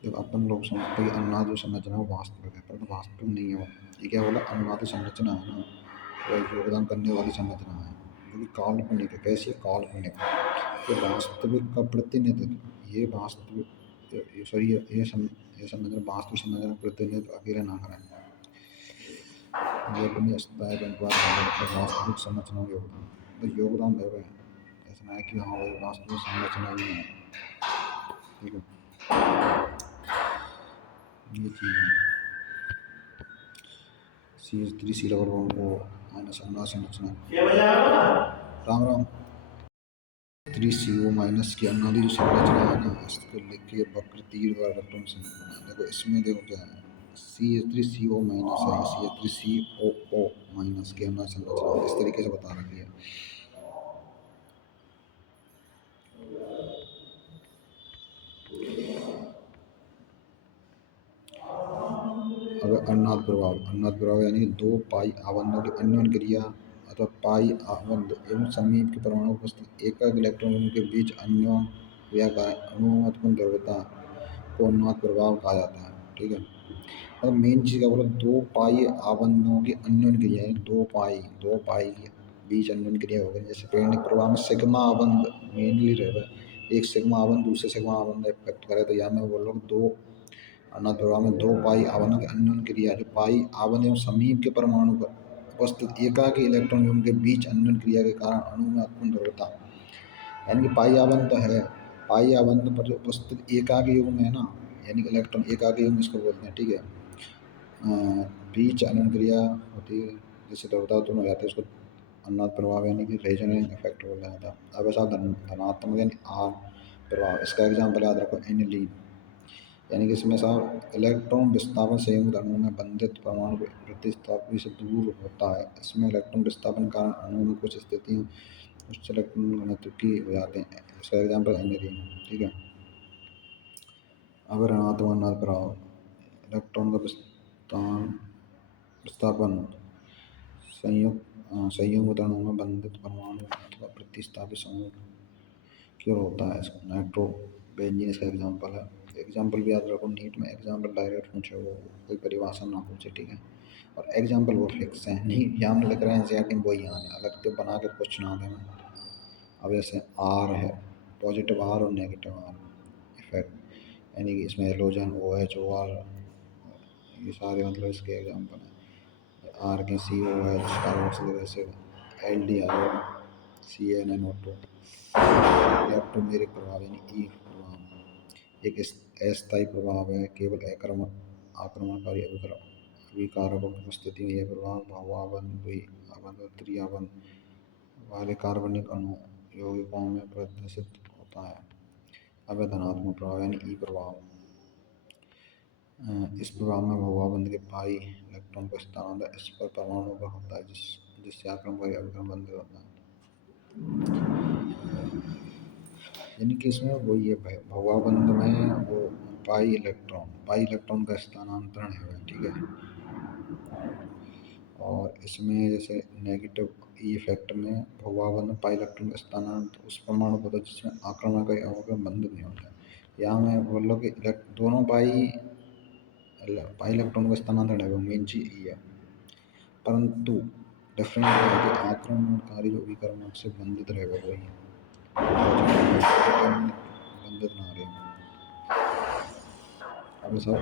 जब अपन लोग समझते हैं कि अनुनाद संरचना वास्तविक है, पर वास्तविक नहीं है वो, ये क्या बोला, अनुनाद संरचना है ना, वह योगदान करने वाली संरचना है जो कि काल्पनिक है। कैसी है, काल्पनिक, ये वास्तविक का प्रतिनिधित्व, ये वास्तविक सॉरी ये संरचना वास्तविक संरचना प्रतिनिधित्व अकेले ना करें, ये अपनी स्थायित्व अनुपात वास्तविक संरचना में योगदान, तो योगदान दे रहे हैं, ऐसा ना है कि हाँ भाई वास्तविक संरचना ही है, ठीक है, ये चीज़ है। CH3 को माइनस अनुनाद संरचना, राम राम 3CO माइनस की अनुनादी जो संरचना है ना, इसको लिख के वक्र तीर द्वारा इलेक्ट्रॉन से देखो, इसमें देखो क्या है, CH3CO माइनस है, CH3COO माइनस की अनुनाद संरचना इस तरीके से बता रखी है। अब अनुनाद प्रभाव यानी कि दो पाई आबंधों की अन्योन क्रिया अथवा पाई आबंध एवं समीप के परमाणु उपस्थित एकक इलेक्ट्रॉन के बीच अन्योन क्रिया का अणु में उत्पन्न द्रव्यता को अनुनाद प्रभाव कहा जाता है। ठीक है, मतलब मेन चीज़ क्या बोला, दो पाई आबंधों की अन्योन क्रिया है, दो पाई के बीच अन्योन क्रिया हो गई। जैसे पेड़ प्रभाव में सिग्मा आबंध मेनली रहेगा, एक सिग्मा आबंध दूसरे सिग्मा आबंध इफेक्ट करे, तो यहाँ मैं बोल रहा हूँ दो अनुनाद प्रभाव में दो पाई आबंधों की अन्योन क्रिया, जो पाई आबंध एवं समीप के परमाणु पर उपस्थित एकाकी इलेक्ट्रॉन युग्म के बीच अन्योन क्रिया के कारण अणु में उत्पन्न द्रव्यता, यानी कि पाई आबंध तो है, पाई आबंध पर जो उपस्थित एकाकी युग्म है ना, यानी इलेक्ट्रॉन एकाकी युग्म इसको बोलते हैं। ठीक है, बीच अन्योन क्रिया होती है जिससे द्रव्यता उत्पन्न हो जाती है, उसको अनुनाद प्रभाव यानी कि रेजोनेंस इफेक्ट बोला जाता है। अब ऐसा धनात्मक यानी आर प्रभाव, इसका एग्जाम्पल याद रखो एनिलीन, यानी कि इसमें साहब इलेक्ट्रॉन विस्थापन संयुक्त अणु में बंधित परमाणु प्रतिस्थापी से दूर होता है। इसमें इलेक्ट्रॉन विस्थापन कारण अणु में कुछ स्थितियों उच्च इलेक्ट्रॉन घनत्व की हो जाते हैं, इसका एग्जाम्पल एनिलीन। ठीक है, अब ऋणात्मक अनुनाद प्रभाव, इलेक्ट्रॉन का विस्थापन संयुक्त अणु में बंधित परमाणु अथवा प्रतिस्थापित समूह की ओर होता है, नाइट्रो बेंजीन इसका एग्जाम्पल है। एग्जाम्पल भी याद रखो, नीट में एग्जाम्पल डायरेक्ट पूछे, वो कोई परिभाषा ना पूछे। ठीक है, और एग्जाम्पल वो फिक्स है, नहीं यहाँ में लिख रहे हैं एनसीईआरटी में वही आना, अलग तो बना के कुछ ना देना। अब जैसे आर है, पॉजिटिव आर और नेगेटिव आर इफेक्ट, यानी कि इसमें halogen O H O R, ये सारे मतलब इसके एग्जाम्पल हैं। आर के C O H carboxylic acid, L D R, C N N O two, electromeric प्रभाव यानी ई प्रभाव एक अस्थायी प्रभाव है, केवल आक्रमणकारी अभिकारकों की उपस्थिति में यह प्रभाव भावाबंध, द्विआबंध और त्रिआबंध वाले कार्बनिक अणु यौगिकों में प्रदर्शित होता है। अब धनात्मक प्रभाव यानी ई प्रभाव, इस प्रभाव में भावाबंध के पाई इलेक्ट्रॉन का स्थानांतरण इस पर परमाणु का होता है, जिससे आक्रमणकारी अभिकरण बंद होता है। यानी कि इसमें वही है, भवाबंध में वो पाई इलेक्ट्रॉन का स्थानांतरण है। ठीक है, और इसमें जैसे नेगेटिव ई इफेक्ट में भवाबंध पाई इलेक्ट्रॉन का स्थानांतरण उस परमाणु को होता है जिसमें आक्रमणकारी अवयव बंध नहीं होता है। यहाँ मैं बोल रहा हूँ कि दोनों पाई इलेक्ट्रॉन का स्थानांतरण है, वो मेन चीज ई है, परंतु डिफरेंट है कि आक्रमणकारी जो विकर्ण से बंधित रहेगा वही बंधित ना रहे। अब सब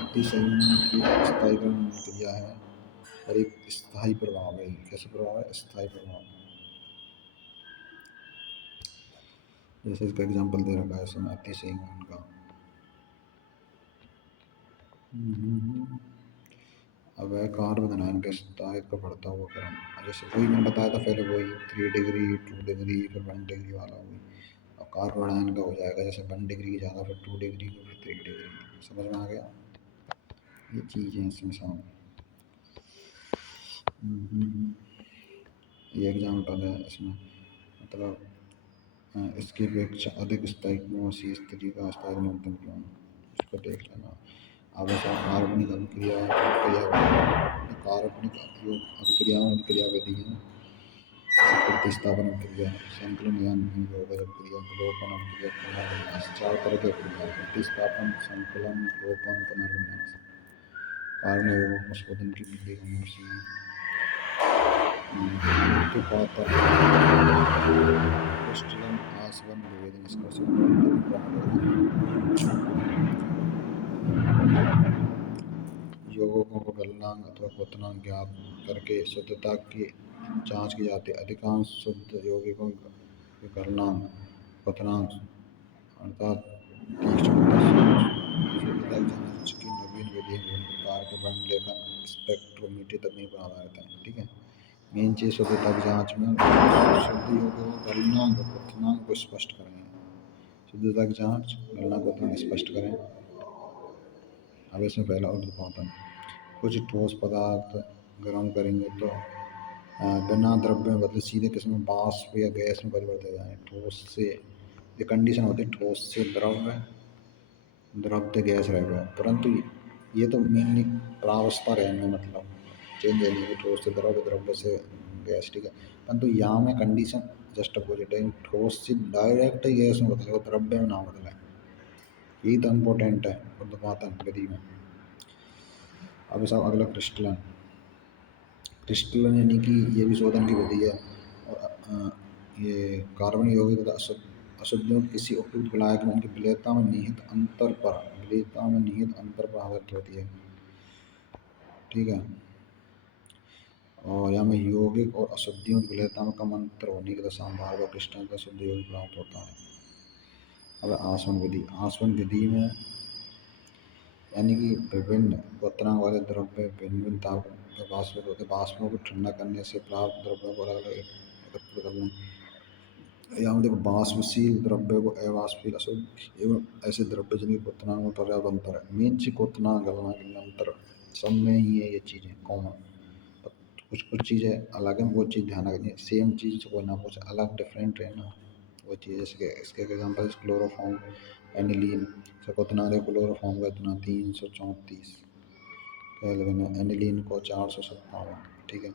अति संयुग्मन की स्थायीकरण क्रिया है और एक स्थायी प्रभाव है। कैसे प्रभाव है? स्थायी प्रभाव, जैसे इसका एग्जांपल दे रखा है इसमें अति संयुग्मन का। अब है कार्बन आयन के स्थायित्व का बढ़ता हुआ क्रम, जैसे वही मैंने बताया था पहले, वही 3 डिग्री 2 डिग्री फिर 1 डिग्री वाला वही। और कार्बन आयन का हो जाएगा जैसे 1 डिग्री की ज़्यादा, फिर 2 डिग्री फिर 3 डिग्री। समझ में आ गया? ये चीज़ है इसमें सब। ये एग्जाम्पल है इसमें, मतलब इसकी अपेक्षा अधिक स्थायी क्यों, सी स्थिति का स्थायी न्यूनतम क्यों, इसको देख लेना। अब ऐसा कार्बनिक अभिक्रिया कार्बनिक अभिक्रियाओं क्रियाविधि है, प्रतिस्थापन अभिक्रिया, संकलन यानी अभिक्रिया, लोपन अभिक्रिया, पुनर्विन्यास। 4 तरह की अभिक्रिया, प्रतिस्थापन, संकलन, लोपन, पुनर्विन्यास। कार्बन को शोधन की विधि क्रिस्टलन आसवन विभेदन, इसका यौगिकों को गलनांक अथवा क्वथनांक ज्ञात करके शुद्धता की जांच की जाती है। अधिकांश शुद्ध यौगिकों के गलनांक क्वथनांक अर्थात शुद्धता जांच की नवीन विधि विभिन्न प्रकार के वर्ण लेखन स्पेक्ट्रोमीट्री तकनीक पर आधारित है। ठीक है, मेन चीज शुद्धता की जांच में शुद्ध यौगिकों का गलनांक क्वथनांक को स्पष्ट करें। शुद्धता की जांच गलनांक क्वथनांक स्पष्ट करें। अब इसमें पहला ऊर्ध्वपातन, कुछ ठोस पदार्थ गर्म करेंगे तो बिना द्रव्य में बदले सीधे किसी में वाष्प या गैस में परिवर्तित हो जाए। ठोस से ये कंडीशन होती है, ठोस से द्रव्य, द्रव से गैस रहेगा, परंतु ये तो मेनली प्रावस्था रहने मतलब चेंज है नहीं कि ठोस से द्रव्य, द्रव्य से गैस, ठीक है। परंतु यहाँ में कंडीशन जस्ट अपोजिट है, ठोस से डायरेक्ट गैस में बदले, वो द्रव्य में ना बदले। यही तो इम्पोर्टेंट है ऊर्ध्वपातन विधि में। अब साहब अगला क्रिस्टलन। क्रिस्टलन यानी कि ये भी शोधन की विधि है। और ये कार्बन यौगिक तथा अशुद्धियों किसी उपयुक्त विलायक में उनकी विलेयता में निहित अंतर पर, विलेयता में निहित अंतर पर आधारित होती है, ठीक है। और यहाँ में यौगिक और अशुद्धियों की विलेयता में कम अंतर होने की दशा में बार बार क्रिस्टलन का शुद्ध यौगिक प्राप्त होता है। अब आसवन विधि। आसवन विधि में यानी कि विभिन्न क्वथनांक वाले द्रव्य भिन्न भिन्न ताप में वाष्पित होते, वाष्पों को ठंडा करने से प्राप्त द्रव्यों को अलग अलग एकत्र करना। यहाँ में देखो वाष्पशील द्रव्य को अवाष्पशील, अशुद्ध एवं ऐसे द्रव्य जिनके क्वथनांक में पर्याप्त अंतर है। मेन चीज क्वथनांक गलनांक के अंतर सब में ही है, ये चीज़ें कॉमन। कुछ कुछ चीज़ें अलग है, वो चीज़ ध्यान रखनी है। सेम चीज़ को ना कुछ अलग डिफरेंट है ना, वो चीज़। इसके इसके एग्जाम्पल क्लोरोफॉर्म, एनिलीन। इसका कितना है, क्लोरोफॉर्म का इतना 334 केल्विन है, एनिलीन को 457, ठीक है।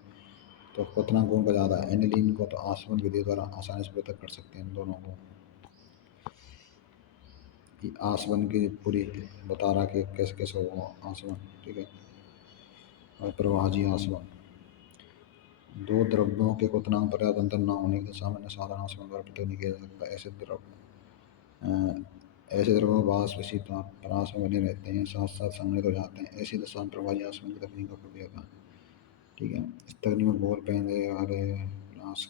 तो कितना गुण का ज़्यादा है एनिलीन को, तो आसवन विधि द्वारा आसानी से पृथक कर सकते हैं इन दोनों को। ये आसवन की पूरी बता रहा कि कैसे कैसे होगा आसवन, ठीक है। और प्रवाही आसवन, दो द्रव्यों के क्वथनांक पर्याप्त अंतर न होने के सामान्य साधारण आसवन द्वारा पृथक नहीं किया जा सकता। ऐसे द्रव्यों वाष्प इसी परास में बने रहते हैं, साथ साथ संघनित हो जाते हैं। ऐसी दशा में प्रवाही आसवन की तकनीक का उपयोग है, ठीक है। इस तकनीक में गोल पहने वाले फ्लास्क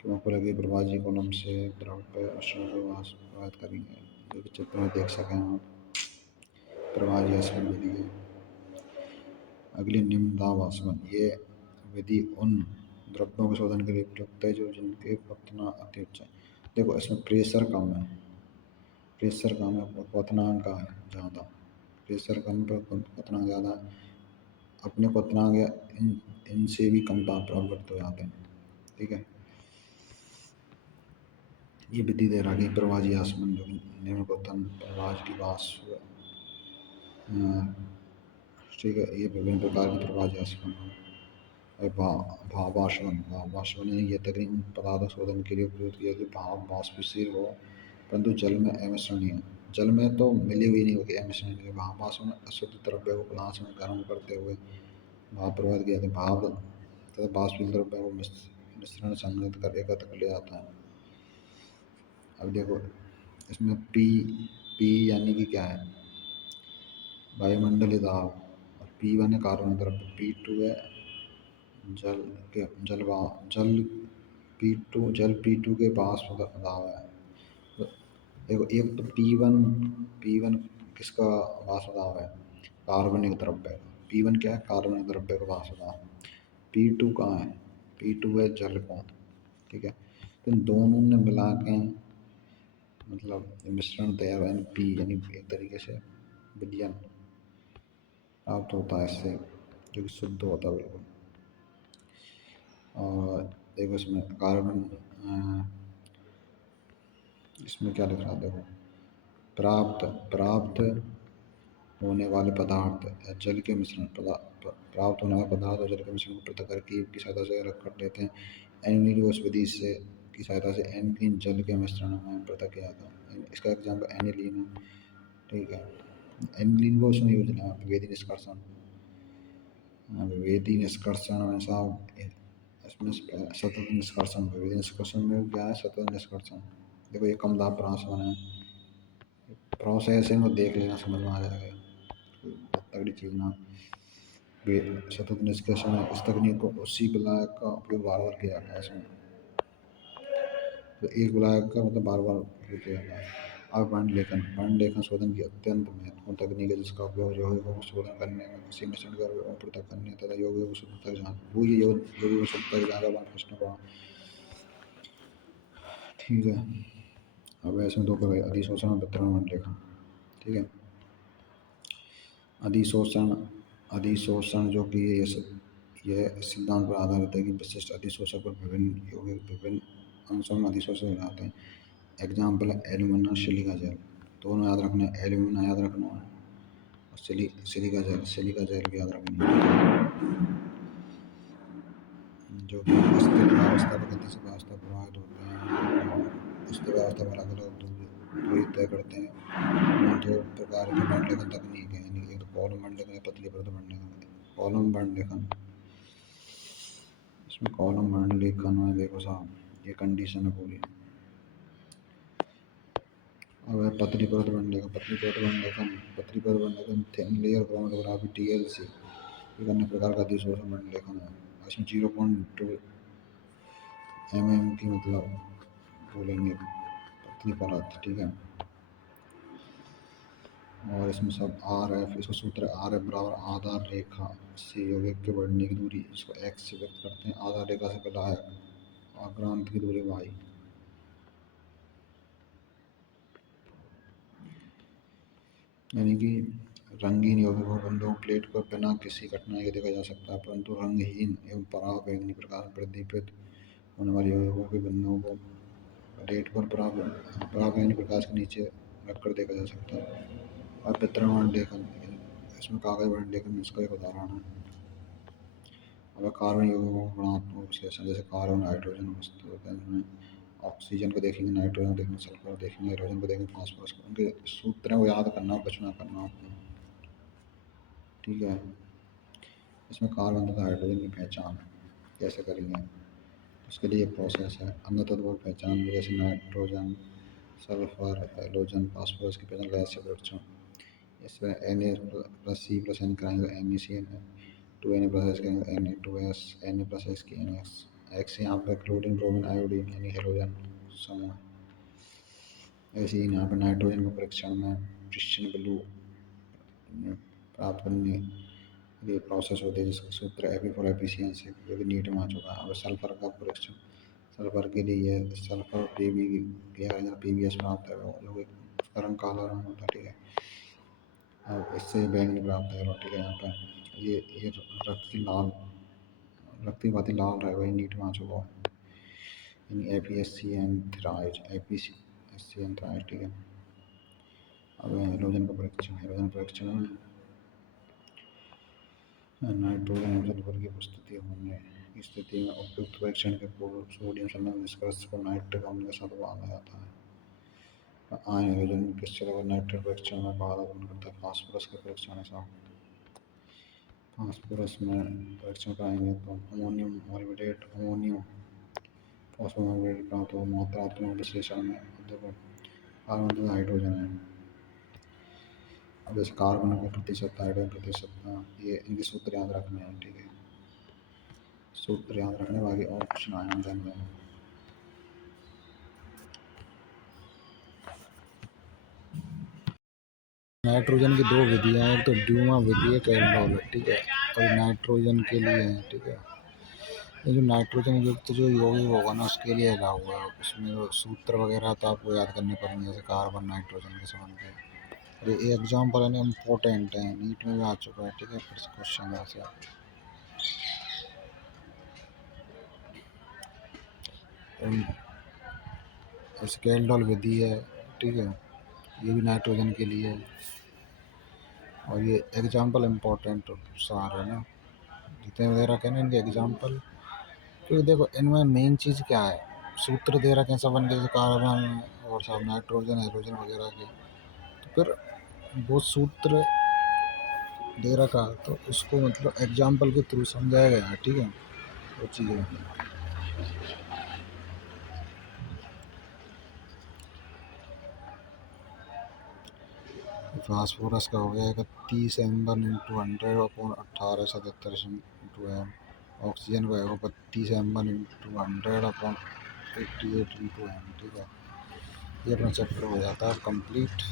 की मुख पर लगी प्रवाही कॉलम से द्रव्य मिश्रण को वाष्पित करेंगे, जो कि चित्र में देख सकें आप। प्रवाही आसवन विधि है। अगली निम्न दाब आसवन। ये विधि उन द्रव्यों के शोधन के लिए उपयुक्त है जो जिनके क्वथनांक अति उच्च है। देखो इसमें प्रेशर कम है, प्रेशर कम है, क्वथनांक का है ज़्यादा। प्रेशर कम पर क्वथनांक ज़्यादा है। अपने क्वथनांक या इनसे भी कम ताप प्रवृत्त हो जाते हैं, ठीक है। ये विधि दे रहा कि प्रवाही आसवन जो निम्न क्वथन प्रवाह की वाष्प, ठीक है। ये विभिन्न प्रकार की प्रवाही आसवन है। और भावाश्वन। भावाश्वन यानी यह तकनीक उन पदार्थ शोधन के लिए उपयोग किया जो भाव वाष्पशील हो परंतु जल में अमिश्रणीय है। जल में तो मिली हुई नहीं होगी, अमिश्रणीय। भावाश्वन अशुद्ध द्रव्य को ग्लास में गर्म करते हुए भाप प्रवाहित किया जाता है। भाप तथा वाष्पशील द्रव्य को मिश्रण संघनित कर एकत्र कर लिया जाता है। अब देखो इसमें पी, पी यानी कि क्या है, वायुमंडलीय दाब। और P1 है कार्बन द्रव्य, P2 है जल के जल P2, जल P2 के वाष्प दाब है। तो देखो एक तो P1 किसका वाष्प दाब है, कार्बनिक द्रव्य का। P1 क्या है, कार्बनिक द्रव्य का वाष्प दाब। P2 कहाँ है, P2 है जल का, ठीक है। तो इन दोनों ने मिला के मतलब मिश्रण तैयार हुआ, पी यानी एक तरीके से विलयन प्राप्त होता है इससे, जो कि शुद्ध होता है बिल्कुल। और देखो इसमें कार्बन, इसमें क्या लिख रहा है देखो, प्राप्त प्राप्त होने वाले पदार्थ या जल के मिश्रण प्राप्त होने वाले पदार्थ और जल के मिश्रण को पृथक करके की सहायता से अलग कर लेते हैं। एनिलीन को इस विधि से की सहायता से एनिलीन जल के मिश्रण में पृथक किया जाता है। इसका एग्जाम्पल एनिलीन है, ठीक है। एनिलीन को उसमें यूज लेना विभेदी निष्कर्षण। विभेदी निष्कर्षण में साहब इसमें सतत निष्कर्षण, विभेदी निष्कर्षण में क्या है, सतत निष्कर्षण। देखो ये कम दाब प्रासवन है, प्रोसेसिंग को देख लेना समझ में आ जाएगा, तगड़ी चीज़ ना। सतत निष्कर्षण है, इस तकनीक को उसी विलायक का उपयोग बार बार किया जाता है इसमें। तो एक विलायक का मतलब बार बार उपयोग किया जाता है। अब वर्ण लेखन। वर्ण लेखन शोधन की अत्यंत महत्वपूर्ण तकनीक है जिसका उपयोग यौगिकों को शोधन करने में, किसी मिश्रण का पृथक करने तथा यौगिकों को शुद्धता की जांच, वो ये यौगिकों की शुद्धता की जांच वाला प्रश्न का, ठीक है। अब ऐसे दो प्रकार, अधिशोषण और वितरण वर्ण लेखन, ठीक है। अधिशोषण, अधिशोषण जो कि यह सिद्धांत पर आधारित है कि विशिष्ट अधिशोषक पर विभिन्न यौगिक विभिन्न अंशों में अधिशोषित हो जाते हैं। एग्जाम्पल है एल्यूमिना सिलिका जेल, दोनों याद रखना है, एल्यूमिना याद रखना है, सिलिका जेल भी याद रखना है। जो कि अस्थिरावस्था पर गति से व्यवस्था प्रभावित होते हैं। अस्थिरावस्था में अलग अलग दूरी तय करते हैं। दो प्रकार की बंड लेखन तकनीक है, यानी एक तो कॉलम बंड लेखन, पतली परत बंड लेखन। कॉलम बंड लेखन, इसमें कॉलम बंड लेखन में देखो साहब ये कंडीशन है पूरी। अब पतली परत बंड लेखन, पतली परत बंड लेखन थिन लेयर क्रोमेटोग्राफी TLC, एक अन्य प्रकार का अधिशोषण बंड लेखन है। इसमें 0.2 mm की मतलब बोलेंगे पतली परत, ठीक है। और इसमें सब RF, इसका सूत्र RF बराबर आधार रेखा से यौगिक के बढ़ने की दूरी, इसको x से व्यक्त करते हैं। आधार रेखा से पहला है अग्रांत की दूरी y, यानी कि रंगीन यौगिक और बंधों प्लेट पर बिना किसी कठिनाई के देखा जा सकता है, परंतु रंगहीन एवं पराबैंगनी प्रकाश में प्रदीपित होने वाले यौगिकों के बंधों को प्लेट पर पराबैंगनी प्रकाश के नीचे रखकर देखा जा सकता है। और वितरण वर्ण लेखन, इसमें कागज वर्ण लेखन इसका एक उदाहरण है। अब कार्बन यौगिकों का गुणात्मक विश्लेषण, जैसे कार्बन, हाइड्रोजन वस्तु होते हैं, इसमें ऑक्सीजन को देखेंगे, नाइट्रोजन को देखेंगे, सल्फर को देखेंगे, हाइड्रोजन को देखेंगे, फास्फोरस को, उनके सूत्रों को याद करना, बचना करना आपको, ठीक है। इसमें कार्बन तथा हाइड्रोजन की पहचान कैसे करेंगे, उसके लिए प्रोसेस है। अन्य तत्वों की पहचान, जैसे नाइट्रोजन, सल्फर, हैलोजन, फास्फोरस की पहचान गैसीय परीक्षण, इसमें Na+C+N कराएंगे, NaCN, 2Na+S करेंगे, Na2S, Na+S की NX, X यहाँ पर क्लोरीन, ब्रोमीन, आयोडीन यानी हेलोजन समूह। ऐसे ही यहाँ पर नाइट्रोजन के परीक्षण में प्रिशियन ब्लू प्राप्त करने ये प्रोसेस होती है, जिसका सूत्र Fe4 एफिशिएंसी, जो कि नीट में आ चुका है। अब सल्फर का परीक्षण, सल्फर के लिए सल्फर PbS प्राप्त है, जो कि उसका रंग काला रंग होता है, ठीक है। अब इससे बैंगनी प्राप्त है, ठीक है। यहाँ पर ये रक्त की भांति लाल है, वही नीट में आ चुका है, यानी APSCN थ्राइज, ठीक है। अब हेलोजन का परीक्षण में नाइट्रोजन एवं सल्फर की उपस्थिति होने की स्थिति में उपयुक्त परीक्षण के पूर्व सोडियम संलग्न निष्कर्ष को नाइट्रिक अम्ल के साथ बांधा जाता है। आयन हेलोजन क्रिस्टल और नाइट्रिक परीक्षण में बाधा उत्पन्न करता है। फास्फोरस के परीक्षण ऐसा, फास्फोरस में परीक्षण कराएंगे तो अमोनियम मॉलिब्डेट, अमोनियम फॉस्फोमॉलिब्डेट प्राप्त हो। मात्रात्मक विश्लेषण में देखो कार्बन तथा हाइड्रोजन है, अब जैसे कार्बन का प्रतिशत, हाइड्रोजन प्रतिशत, ये इनके सूत्र याद रखने हैं, ठीक है। सूत्र याद रखने, बाकी और कुछ ना याद रखने। नाइट्रोजन की दो विधियां हैं, एक तो ड्यूमा विधि है, कैल्डोल, ठीक है, और नाइट्रोजन के लिए है, ठीक है। ये जो नाइट्रोजन युक्त जो यौगिक होगा ना, उसके लिए लगा हुआ है, उसमें सूत्र वगैरह तो आपको याद करने पड़ेंगे, जैसे कार्बन नाइट्रोजन के संबंध में। ये एग्जाम्पल है, इम्पोर्टेंट है, नीट में भी आ चुका है, ठीक है, फिर क्वेश्चन ऐसे। कैल्डोल विधि है, ठीक है, ये भी नाइट्रोजन के लिए है। और ये एग्जाम्पल इम्पोर्टेंट सारे ना, जितने वगैरह कहना इनके एग्जाम्पल, क्योंकि देखो इनमें मेन चीज़ क्या है, सूत्र दे रखे हैं सब बन के, जैसे कार्बन और सब नाइट्रोजन हाइड्रोजन वगैरह के, तो फिर वो सूत्र दे रखा तो उसको मतलब एग्जाम्पल के थ्रू समझाया गया है, ठीक है, वो चीज़ें। फास्फोरस का हो गया 31M1/100/1877 ऑक्सीजन का होगा 32M1/100/88 M, ठीक है। ये अपना चैप्टर हो जाता है कंप्लीट।